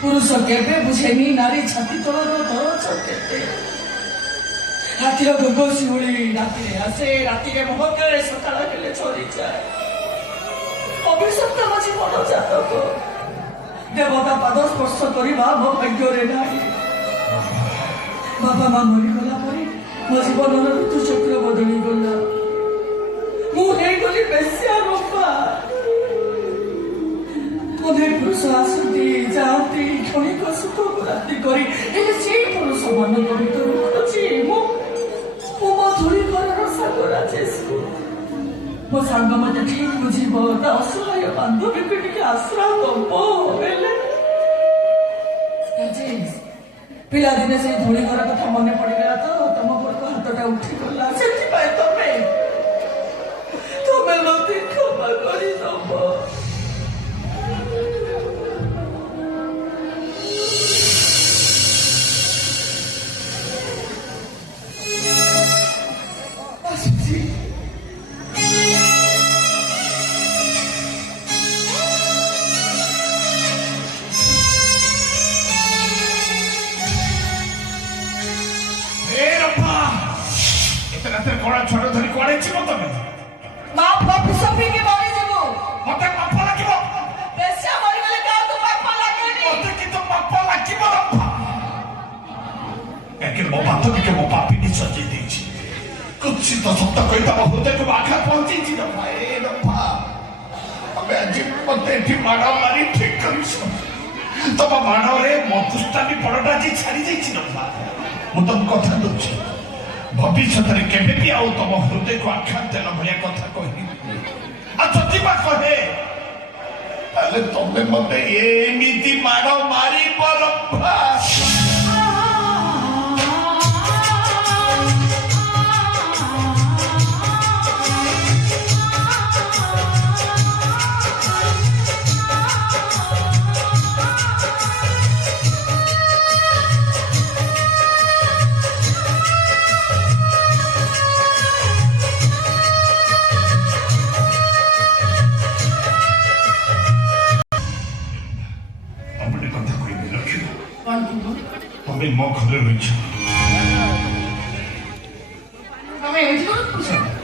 पुरुष केवे बुझेनी नारी छाती तलर दरज केते रातिर गंग शिउली राति आसे राति महके सकाल हेले चली जाए अभिशप्त मो जीवन जातक देवता पाद स्पर्श करवा मो भाग्य नाई बापा माँ मरीगला मो जीवन ऋतु चक्र बदली गला मुझे बेसिया रूपा अनेक पुरुष आसती जाती क्षणिक सुख प्राप्ति करी से पुरुष मन भर खोजी मो मधुरी घर सागरा जेसु मो सांग मत ठीक बुझीब असहाय बांधवी को टिके आश्रा दब पिला दिने से धूली घर कथा मन पड़गला तो तुम पुरको हाथटा उठीगला से तुम्हें मत क्षमा कर दब छोड़ धरी कुआड़े छिब तमे मां बापू सभी के मारे जबो मते पाप लागिबो बेसिया मरि गेले का तो पाप लागेनी मते कि तो पाप लागिबो रप्पा एके मो बात के मो पापी नि सजे देछि कुछ तो सत्य कहिता होते को आघात पहुंची छि रप्पा ए रप्पा अबे अजी मते एठी मारा मारी ठीक करिसो तब मानव रे मो पुस्तानी पड़टा जी छाड़ी जाइ छि रप्पा मु तुम कथा दउछि भविष्य में केवे भी आओ तुम हृदय को आख्यान देना भाया कथा कही अच्छा कहे अरे तुम्हें मत ये नीति मारो मारी परंपरा तुम्हें मो घर रही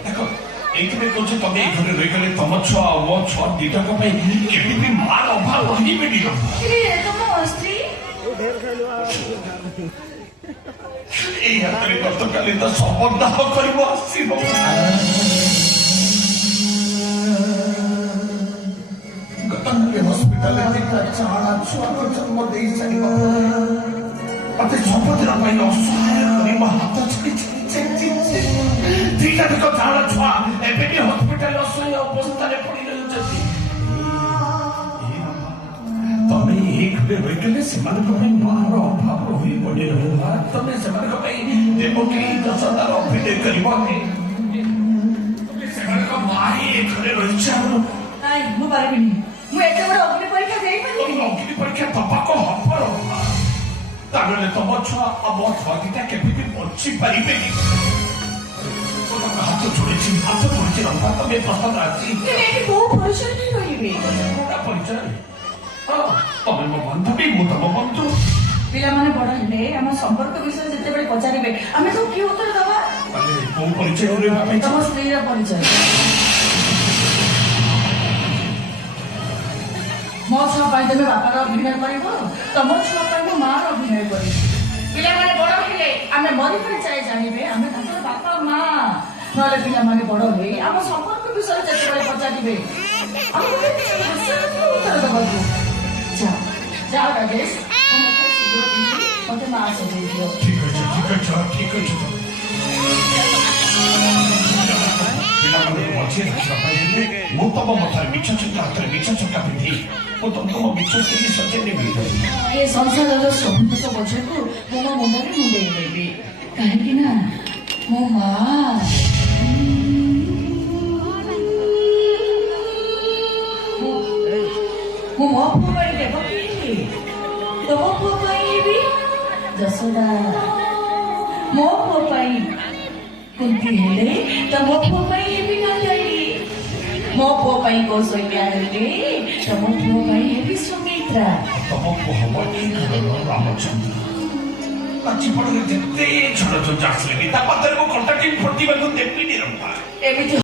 देखो ये कौन तुम ये घर रही गले तुम छुआ मो छुआ दीटा भी मार अभाव रही गतकाली तो सबदाह कर हॉस्पिटल चाणा छुआ को जन्म दे सारी अते सबदिन असहाय करी हाथ छाड़ी दीटा को चाणा छुआ एबे भी हॉस्पिटल असहाय अवस्था पड़ी रही तमें एक रही से मार अभाव रही पड़े रहा तमें से देवकी दशदार अभिनय कर माही घरे रही अग्नि परीक्षा दबा को हपर तारे तुम छुआ मो छुआ दीटा के बची पारे हाथ जोड़ी रहा तुम्हें पसंद आसी परिचय हाँ तुम्हें मो बांधवी मु तुम बंधु पिला माने बड़ हेले हम संपर्क विषय जते बेले पचारिबे हमें तो की उत्तर दबा को परिचय रे भाई तम स्त्री रा परिचय मो छुआ पाई तमे बापा रा अभिनय करिवो तम छुआ पाई मो मां रा अभिनय करि पिला माने बड़ हेले हमें मरि परिचय जानिबे हमें ताकर बापा मां नले पिला माने बड़ हे हम संपर्क विषय जते बेले पचारिबे हम उत्तर दबा जा राजेश मते मां से दियो ठीक है मु तम मथार मिछ चक्का हाथ मिछ चक्का पिंधि मु तुम मिछ स्त्री सचे नेबी ए संसार सब तो बजे को मो मुंडे नेबी काहे ना मो मां मो पुआई देवकी तो मो पुआई भी जसोदा मो पुआई कुंती हेले तो मो पुआई भी ना जाई मो पुआई को सोई हेले तो मो पुआई भी सुमी ସୁମିତ୍ରା। ତମକୁ ହବ କି କାରଣ ରାମଚନ୍ଦ୍ର ଜୀବନରେ ଯେତେ ଝଡ଼ ଝଞ୍ଜା ଆସିଲେ ବି ତା ପାଦରେ ମୁଁ କଣ୍ଟାଟି ଫଟିବାକୁ ଦେବିନି ରମ୍ପା। ଏମିତି